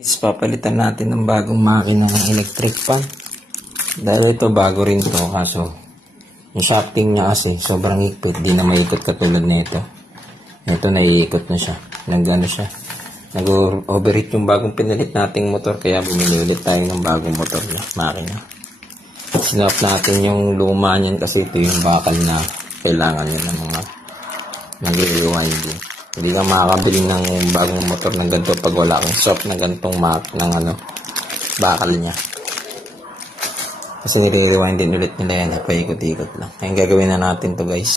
Is papalitan natin ng bagong makina ng electric fan. Dahil ito bago rin to, kaso yung shafting niya kasi sobrang higpit, di na maikot katulad nito. Ito naiikot na siya. Nag-overheat yung bagong pinalit nating motor, kaya bumili ulit tayo ng bagong motor na makina. Sinap natin yung luma niyan kasi ito yung bakal na kailangan yun ng mga nag-rewinding. Hindi ka makakabili ng bagong motor ng ganito pag wala kang soft na ganitong bakal niya. Kasi nire-rewind din ulit nila yan, paikot-ikot lang. Ngayon gagawin na natin to guys.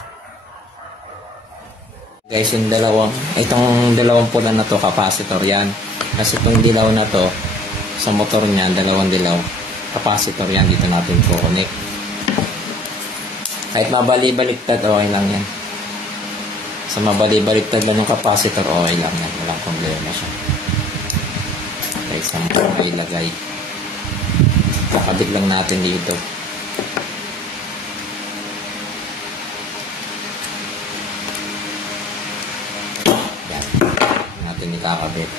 Guys, itong dalawang pula na to, capacitor yan. Kasi itong dilaw na to, sa motor niya, dalawang dilaw, capacitor yan, dito natin po-connect. Kahit mabali-baliktad, okay lang yan. Sa mabali-baliktad lang yung capacitor, okay lang yan. Walang problema siya. Guys, ang mga ilagay. Kakabit lang natin dito. Yan. Natin ikakabit.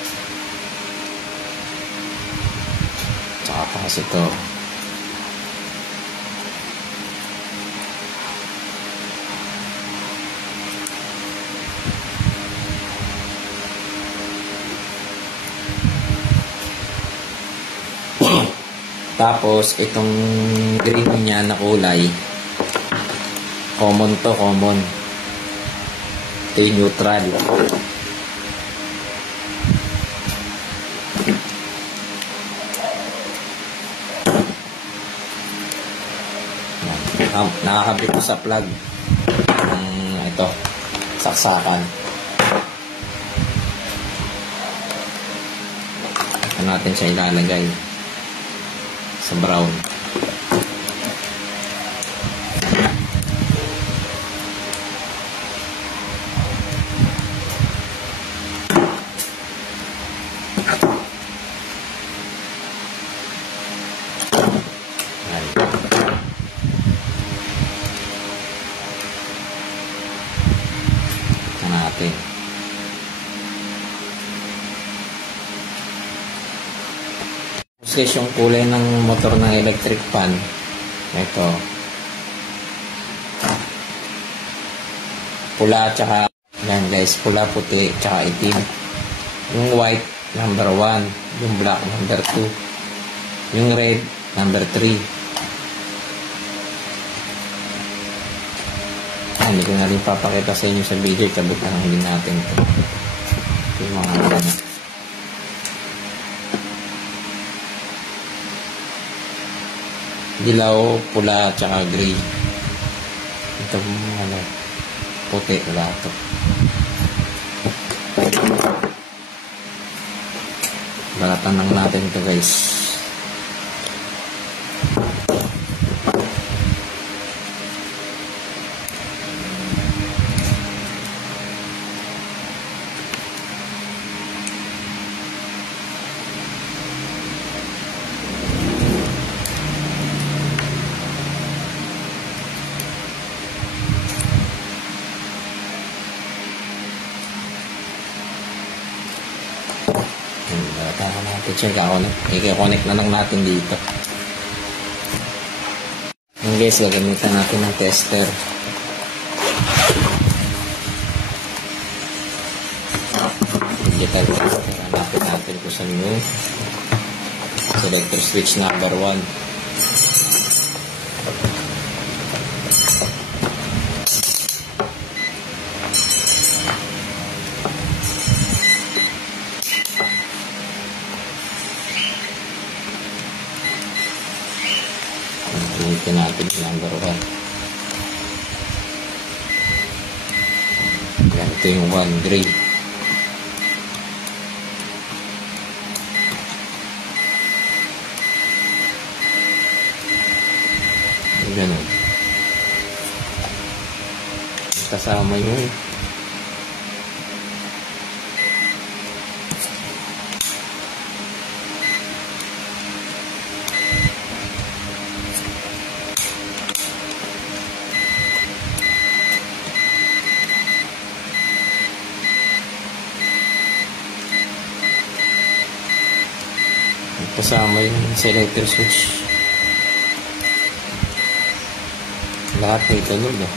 Tsaka capacitor. Tapos, itong green niya na kulay, common to, common. Ito yung neutral. Nakakabit ko sa plug. Ito, saksakan. Ito natin siya ilalagay sa brown. Ito natin. Yung kulay ng motor ng electric fan, ito pula tsaka yan guys, pula, puti tsaka itim. Yung white number 1, yung black number 2, yung red number 3. Hindi ko na rin papakita sa inyo sa video, tabot na lang din natin ito. Yung mga dilaw, pula, tsaka gray. Ito puti, wala ito. Balatan lang natin ito guys. Tama natin siya i-connect na lang natin dito. Yung guys, gagamitan natin ng tester. Digital tester. Hanapin natin kung saan yung selector switch number 1. Pilitin natin yung number 1. Yan, ito yung 1 gray. Ganun. Kasama yung Kasama yung selector switch. Lahat may tunog eh.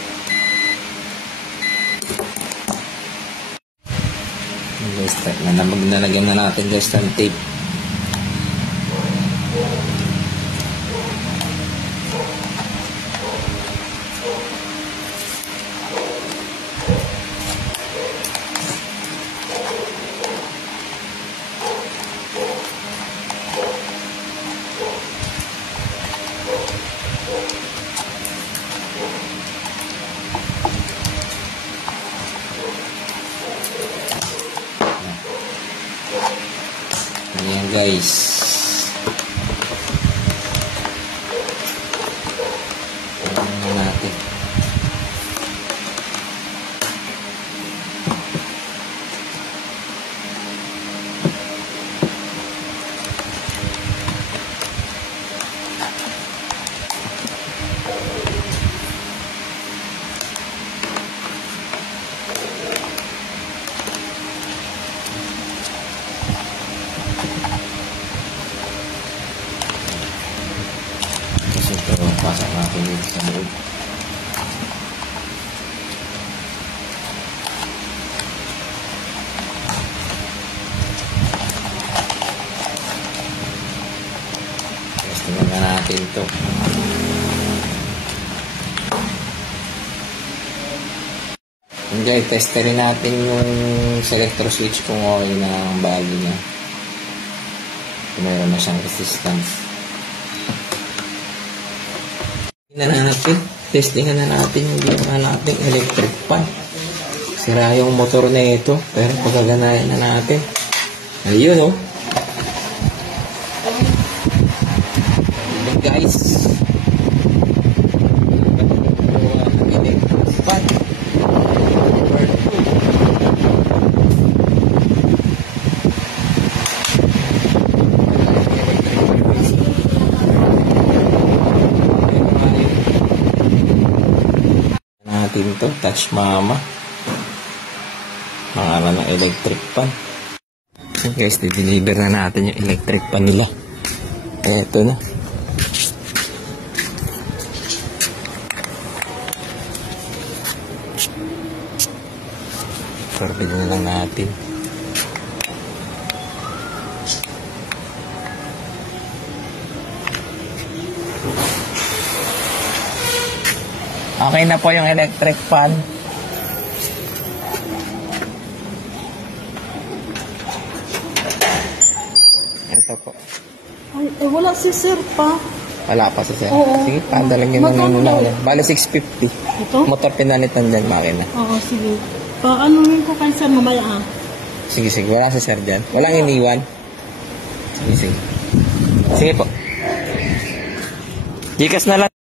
Guys, nalagyan na natin guys ng tape. Ayan guys. Ayan natin. Ito, pasok natin dito sa loob. Testingin na natin ito. Enjoy, testerin natin yung selector switch kung okay na ang value niya. Kung mayroon na siyang resistance. Testingan na natin yung ginawa natin electric fan. Sira yung motor na ito, pero pagkaganayan na natin. Ayun oh. Ayun guys. Electric fan. Natin to, Touch Mama. Pangalan ng electric fan. So guys, di-deliver na natin yung electric fan nila. Eto na. Sorbet na lang natin. Okay na po yung electric fan. Ito po. Ay, wala si sir pa. Wala pa si sir. Oo. Sige, padalagyan na Magkano? muna ulit. Bale 650. Ito? Motor pinalitan dyan, makina. Oo, sige. Paanuhin ko kay sir mamaya ah. Sige, sige. Wala si sir dyan. Walang iniwan. Sige, sige. Sige po. Gcash na lang.